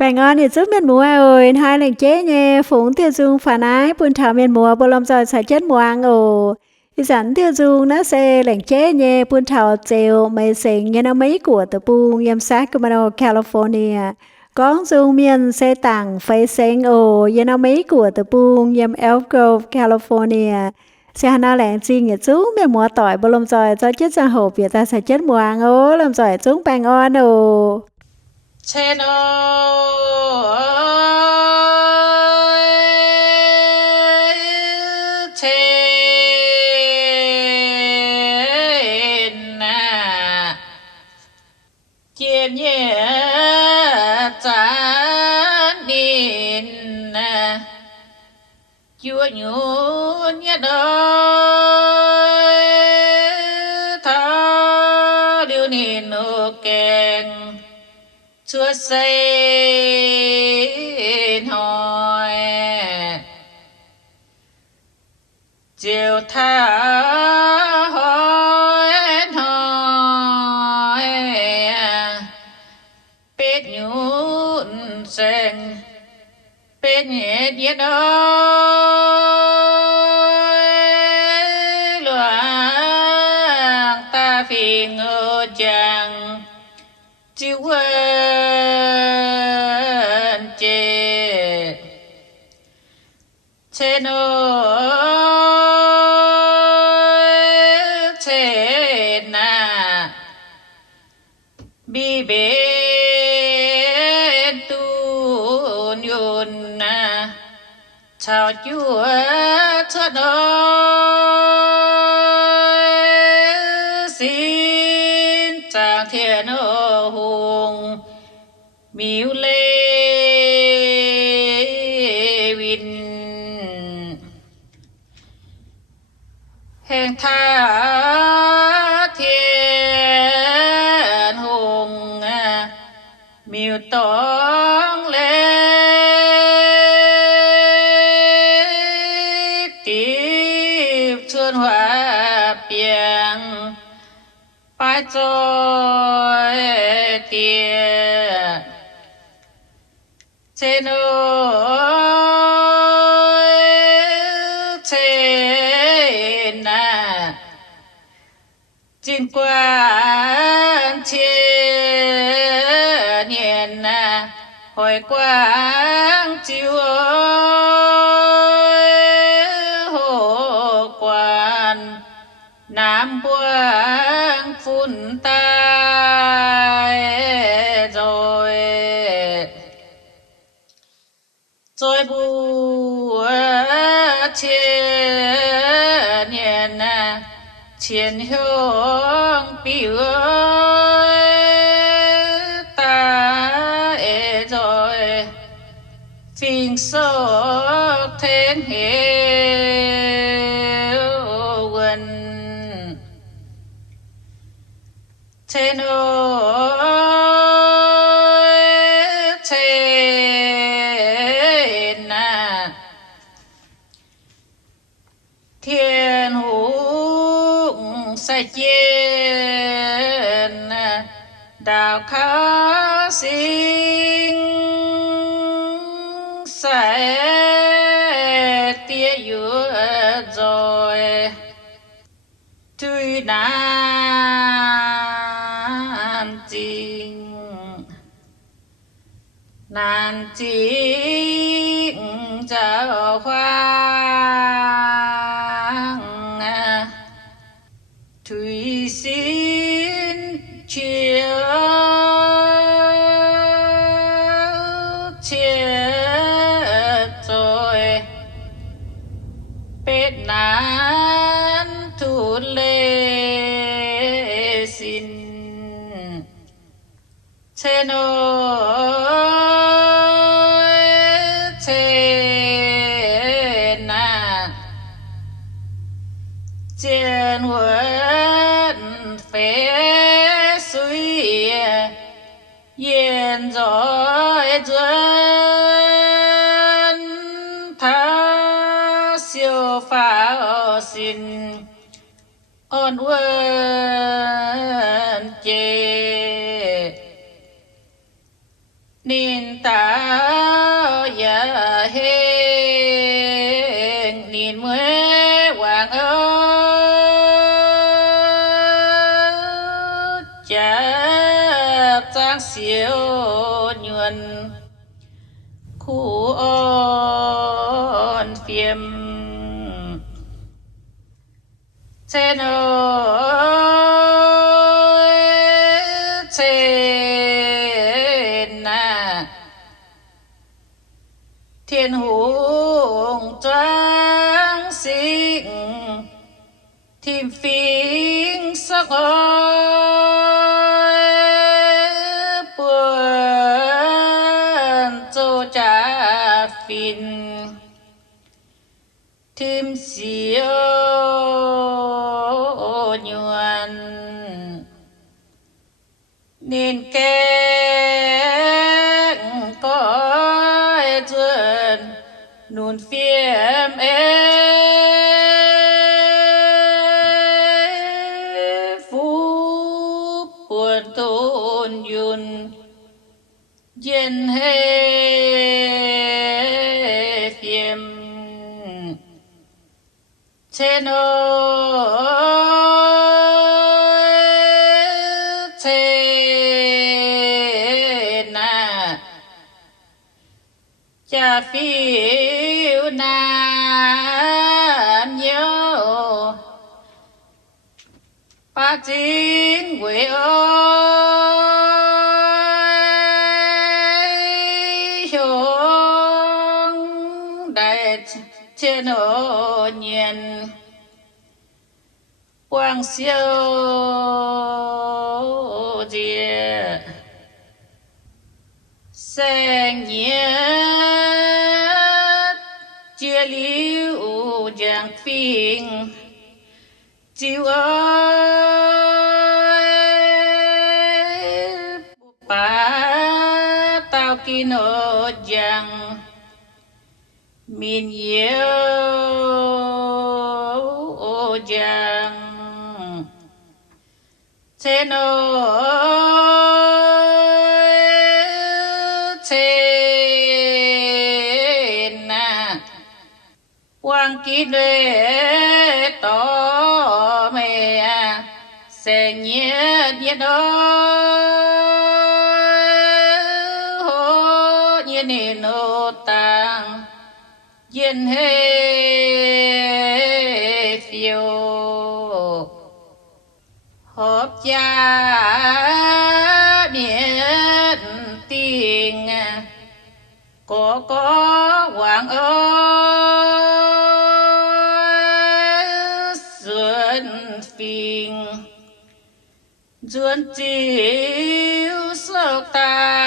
Bạn ngon thì giúp miền mùa ơi, hai lần chế nhé, phúng tiêu dung phản ái, buôn thảo miền mùa, bô lâm rồi xài chết mùa ăn ồ. Thì dẫn tiêu dung nó sẽ lần chế nhé, buôn thảo chèo, mây xình, như nó mấy của tờ buông, yam Sacramento, California. Có dung miền sẽ tặng phây xanh ồ, như nó mấy của tờ buông, yam Elk Grove, California. Sẽ hà nó lẹn chi nghĩa chú, miền mùa tỏi, bô lâm rồi, cho chết ra hộp, việt ta xài chết mùa ăn ồ, lâm rồi chúng bạn ngon ồ. Cheno na chia nhẹ chán đi na chúa nhũ nhẹ đôi thao điều nhìn nụ kèn chúa xây hỏi chiều tha hỏi hỏi biết nhún sen biết nhẹ biết đôi loạn ta phi ngơ chẳng chịu quên chết trên ơi trên na bi bên tu nhun na chào chúa chúa ơi xin chàng thiên hùng miêu lê vinh hẹn tha thiên hùng miêu tông lê tiếp xuân hoa biển phải trôi tiền trên ơi trên na trên quan trên niên na hỏi quang chiếu hồ quan nam quang phun tai rồi bùa trên niên na chiến hướng biểu ta rồi phình sốc thiên hiệu quần trên ơi trên na thiên hùng sai chiến đạo khá sinh sẽ tia dừa rồi tươi nan chính trở khoang thủy xin chiều chết rồi biết nan thu lê xin trên ơi trên na trên quên phế suy yên rồi dân tha siêu pháo xin ôn quên chê nên nhìn tao ya hên nhìn mới hoàng ơi chả trang siêu nhuần khu ôn phiêm trên ơi trên à thiên hùng tráng sinh thêm phiến sắc ơi buồn châu trà phìn thêm siêu nhuần nên kén coi duyên nôn phiêm phú buồn tôn yun yên hê phiêm trên ơi trên à cha phiêu nan nhớ ba chính quê ơi hướng đại trên ô nhiên quang siêu địa sen nhiệt chia liu giang phiền chiều ơi bà tao kino giang min yêu giang trên ơi trên à quang kí đê tỏ mẹ sẽ nhớ biết đó hô như nề nô tàng yên hê phiêu hộp cha miền tình có hoàng ơi duyên phiền duyên chiếu sâu ta